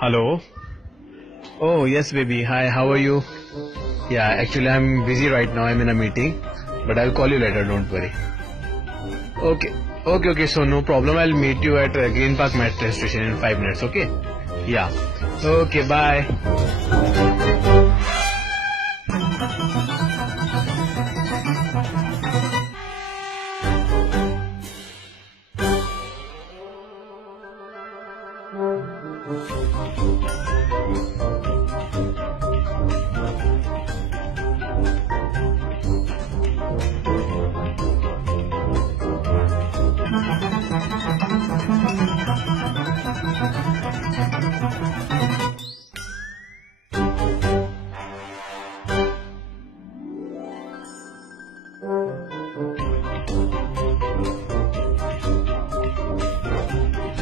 Hello. Oh, yes, baby. Hi, how are you? Yeah, actually, I'm busy right now. I'm in a meeting, but I'll call you later. Don't worry. Okay. Okay. So, no problem. I'll meet you at Green Park Metro Station in 5 minutes. Okay? Yeah. Okay, bye.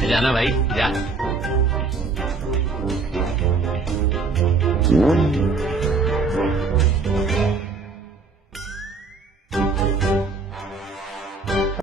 जाना भाई जा।